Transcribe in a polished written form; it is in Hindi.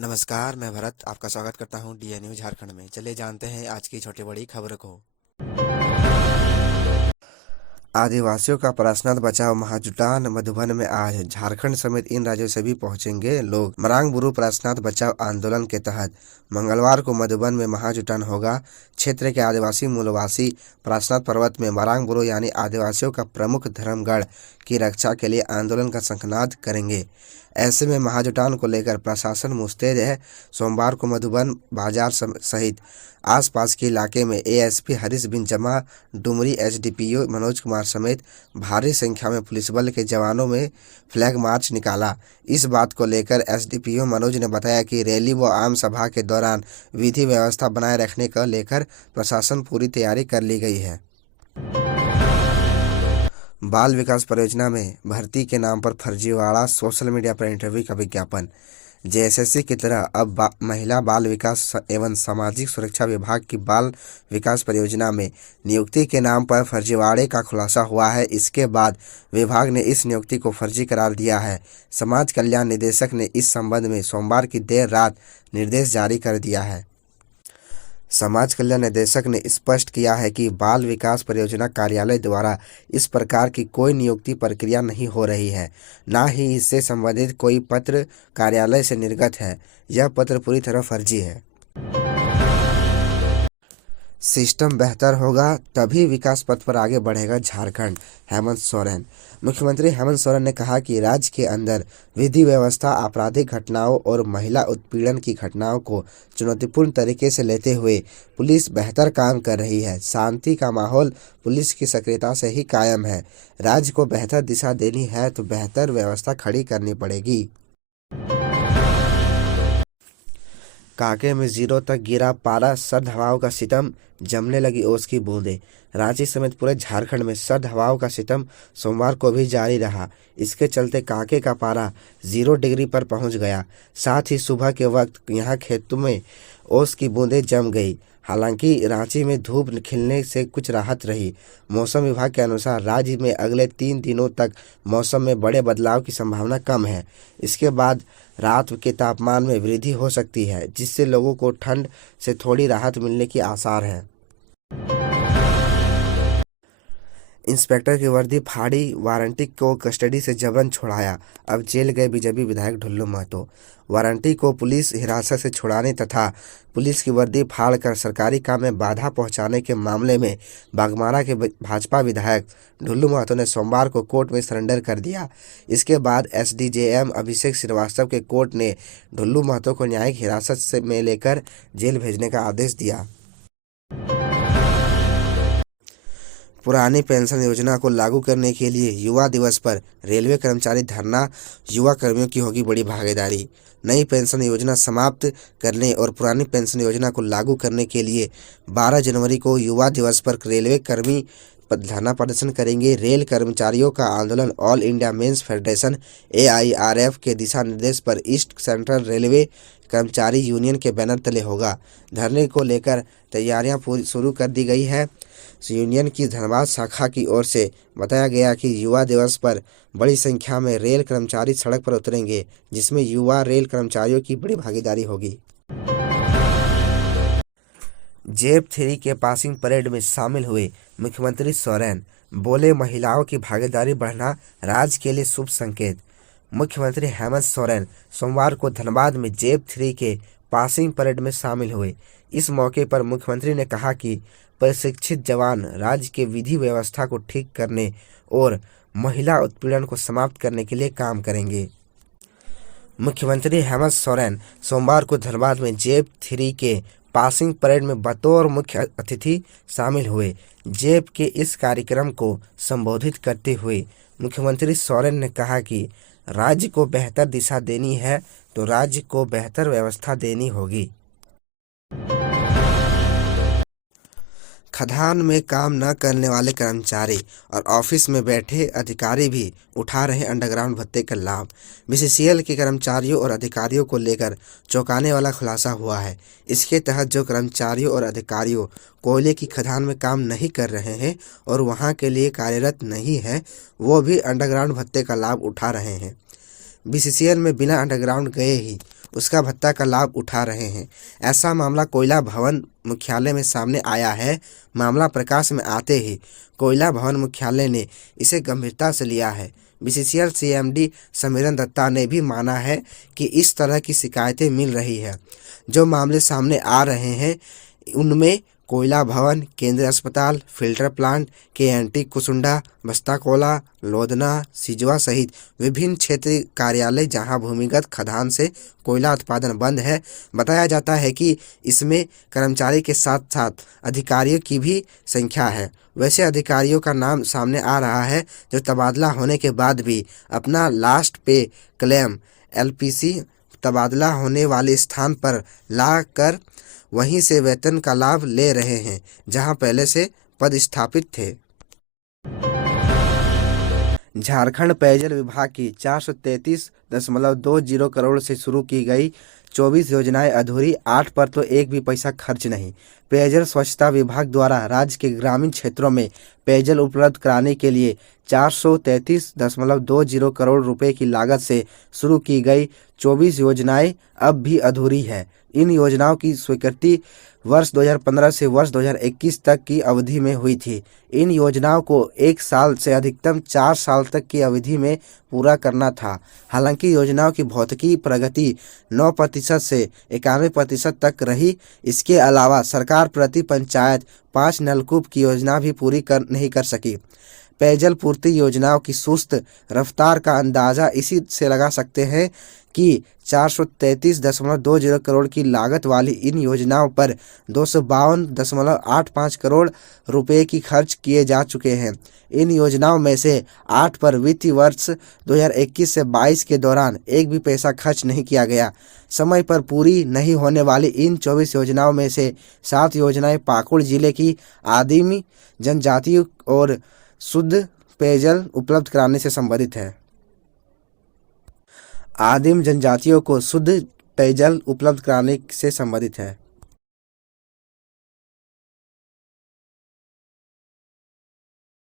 नमस्कार, मैं भरत आपका स्वागत करता हूँ डीएन न्यूज़ झारखंड में। चलिए जानते हैं आज की छोटी-बड़ी खबरों को। आदिवासियों का पर्सनल बचाव महाजुटान मधुबन में आज झारखंड समेत इन राज्यों से भी पहुंचेंगे लोग। मरांग बुरु पर्सनल बचाव आंदोलन के तहत मंगलवार को मधुबन में महाजुटान होगा। क्षेत्र के आदिवासी मूलवासी पर्सनल पर्वत में मरांग बुरु यानी आदिवासियों का प्रमुख धर्मगढ़ की रक्षा के लिए आंदोलन का शंखनाद करेंगे। ऐसे में महाजुटान को लेकर प्रशासन मुस्तैद है। सोमवार को मधुबन बाजार सहित आसपास के इलाके में एएसपी हरीश बिन जमा, डुमरी एसडीपीओ मनोज कुमार समेत भारी संख्या में पुलिस बल के जवानों में फ्लैग मार्च निकाला। इस बात को लेकर एसडीपीओ मनोज ने बताया कि रैली व आम सभा के दौरान विधि व्यवस्था बनाए रखने को लेकर प्रशासन पूरी तैयारी कर ली गई है। बाल विकास परियोजना में भर्ती के नाम पर फर्जीवाड़ा, सोशल मीडिया पर इंटरव्यू का विज्ञापन। जेएसएससी की तरह अब महिला बाल विकास एवं सामाजिक सुरक्षा विभाग की बाल विकास परियोजना में नियुक्ति के नाम पर फर्जीवाड़े का खुलासा हुआ है। इसके बाद विभाग ने इस नियुक्ति को फर्जी करार दिया है। समाज कल्याण निदेशक ने इस संबंध में सोमवार की देर रात निर्देश जारी कर दिया है। समाज कल्याण निदेशक ने स्पष्ट किया है कि बाल विकास परियोजना कार्यालय द्वारा इस प्रकार की कोई नियुक्ति प्रक्रिया नहीं हो रही है, ना ही इससे संबंधित कोई पत्र कार्यालय से निर्गत है। यह पत्र पूरी तरह फर्जी है। सिस्टम बेहतर होगा तभी विकास पथ पर आगे बढ़ेगा झारखंड, हेमंत सोरेन। मुख्यमंत्री हेमंत सोरेन ने कहा कि राज्य के अंदर विधि व्यवस्था आपराधिक घटनाओं और महिला उत्पीड़न की घटनाओं को चुनौतीपूर्ण तरीके से लेते हुए पुलिस बेहतर काम कर रही है। शांति का माहौल पुलिस की सक्रियता से ही कायम है। राज्य को बेहतर दिशा देनी है तो बेहतर व्यवस्था खड़ी करनी पड़ेगी। कांके में 0 तक गिरा पारा, सर्द हवाओं का सितम, जमने लगी ओस की बूंदें। रांची समेत पूरे झारखंड में सर्द हवाओं का सितम सोमवार को भी जारी रहा। इसके चलते कांके का पारा 0 डिग्री पर पहुंच गया। साथ ही सुबह के वक्त यहां खेतों में ओस की बूंदें जम गई। हालांकि रांची में धूप खिलने से कुछ राहत रही। मौसम विभाग के अनुसार राज्य में अगले 3 दिनों तक मौसम में बड़े बदलाव की संभावना कम है। इसके बाद रात के तापमान में वृद्धि हो सकती है, जिससे लोगों को ठंड से थोड़ी राहत मिलने की आसार है। इंस्पेक्टर की वर्दी फाड़ी, वारंटी को कस्टडी से जबरन छुड़ाया। अब जेल गए बीजेपी विधायक ढुल्लू महतो। वारंटी को पुलिस हिरासत से छुड़ाने तथा पुलिस की वर्दी फाड़कर सरकारी काम में बाधा पहुंचाने के मामले में बागमारा के भाजपा विधायक ढुल्लू महतो ने सोमवार को कोर्ट में सरेंडर कर दिया। इसके बाद एसडीजेएम अभिषेक श्रीवास्तव के कोर्ट ने ढुल्लू महतो को न्यायिक हिरासत में लेकर जेल भेजने का आदेश दिया। पुरानी पेंशन योजना को लागू करने के लिए युवा दिवस पर रेलवे कर्मचारी धरना, युवा कर्मियों की होगी बड़ी भागीदारी। नई पेंशन योजना समाप्त करने और पुरानी पेंशन योजना को लागू करने के लिए 12 जनवरी को युवा दिवस पर रेलवे कर्मी धरना प्रदर्शन करेंगे। रेल कर्मचारियों का आंदोलन All India Men's Federation AIRF के दिशा निर्देश पर ईस्ट सेंट्रल रेलवे कर्मचारी यूनियन के बैनर तले होगा। धरने को लेकर तैयारियां शुरू कर दी गई है। यूनियन की धनबाद शाखा की ओर से बताया गया कि युवा दिवस पर बड़ी संख्या में रेल कर्मचारी सड़क पर उतरेंगे, जिसमें युवा रेल कर्मचारियों की बड़ी भागीदारी होगी। जेप-3 के पासिंग परेड में शामिल हुए मुख्यमंत्री सोरेन, बोले महिलाओं की भागीदारी बढ़ना राज्य के लिए शुभ संकेत। मुख्यमंत्री हेमंत सोरेन सोमवार को धनबाद में जेप-3 के पासिंग परेड में शामिल हुए। इस मौके पर मुख्यमंत्री ने कहा कि प्रशिक्षित जवान राज्य के विधि व्यवस्था को ठीक करने और महिला उत्पीड़न को समाप्त करने के लिए काम करेंगे। मुख्यमंत्री हेमंत सोरेन सोमवार को धनबाद में जेप-3 के पासिंग परेड में बतौर मुख्य अतिथि शामिल हुए। जेप के इस कार्यक्रम को संबोधित करते हुए मुख्यमंत्री सोरेन ने कहा कि राज्य को बेहतर दिशा देनी है तो राज्य को बेहतर व्यवस्था देनी होगी। खदान में काम न करने वाले कर्मचारी और ऑफिस में बैठे अधिकारी भी उठा रहे अंडरग्राउंड भत्ते का लाभ। बीसीसीएल के कर्मचारियों और अधिकारियों को लेकर चौंकाने वाला खुलासा हुआ है। इसके तहत जो कर्मचारियों और अधिकारियों कोयले की खदान में काम नहीं कर रहे हैं और वहां के लिए कार्यरत नहीं है, वो भी अंडरग्राउंड भत्ते का लाभ उठा रहे हैं। बीसीसीएल में बिना अंडरग्राउंड गए ही उसका भत्ता का लाभ उठा रहे हैं। ऐसा मामला कोयला भवन मुख्यालय में सामने आया है। मामला प्रकाश में आते ही कोयला भवन मुख्यालय ने इसे गंभीरता से लिया है। बीसीसीएल सीएमडी समीरन दत्ता ने भी माना है कि इस तरह की शिकायतें मिल रही है। जो मामले सामने आ रहे हैं उनमें कोयला भवन, केंद्रीय अस्पताल, फिल्टर प्लांट, केएनटी कुसुंडा, बस्ताकोला, लोधना, सिजवा सहित विभिन्न क्षेत्रीय कार्यालय जहां भूमिगत खदान से कोयला उत्पादन बंद है। बताया जाता है कि इसमें कर्मचारी के साथ साथ अधिकारियों की भी संख्या है। वैसे अधिकारियों का नाम सामने आ रहा है जो तबादला होने के बाद भी अपना लास्ट पे क्लेम एलपीसी तबादला होने वाले स्थान पर ला कर वहीं से वेतन का लाभ ले रहे हैं जहां पहले से पदस्थापित थे। झारखंड पेयजल विभाग की 433.20 करोड़ से शुरू की गई 24 योजनाएं अधूरी, 8 पर तो एक भी पैसा खर्च नहीं। पेयजल स्वच्छता विभाग द्वारा राज्य के ग्रामीण क्षेत्रों में पेयजल उपलब्ध कराने के लिए 433.20 करोड़ रुपए की लागत से शुरू की गई 24 योजनाएं अब भी अधूरी है। इन योजनाओं की स्वीकृति वर्ष 2015 से वर्ष 2021 तक की अवधि में हुई थी। इन योजनाओं को 1 साल से अधिकतम 4 साल तक की अवधि में पूरा करना था। हालांकि योजनाओं की भौतिकी प्रगति 9% से 91% तक रही। इसके अलावा सरकार प्रति पंचायत 5 नलकूप की योजना भी पूरी नहीं कर सकी। पेयजल पूर्ति योजनाओं की सुस्त रफ्तार का अंदाजा इसी से लगा सकते हैं कि 433.20 करोड़ की लागत वाली इन योजनाओं पर 252.85 करोड़ रुपए की खर्च किए जा चुके हैं। इन योजनाओं में से 8 पर वित्तीय वर्ष 2021 से 22 के दौरान एक भी पैसा खर्च नहीं किया गया। समय पर पूरी नहीं होने वाली इन 24 योजनाओं में से 7 योजनाएं पाकुड़ जिले की आदिम जनजातियों और शुद्ध पेयजल उपलब्ध कराने से संबंधित है। आदिम जनजातियों को शुद्ध पेयजल उपलब्ध कराने से संबंधित है।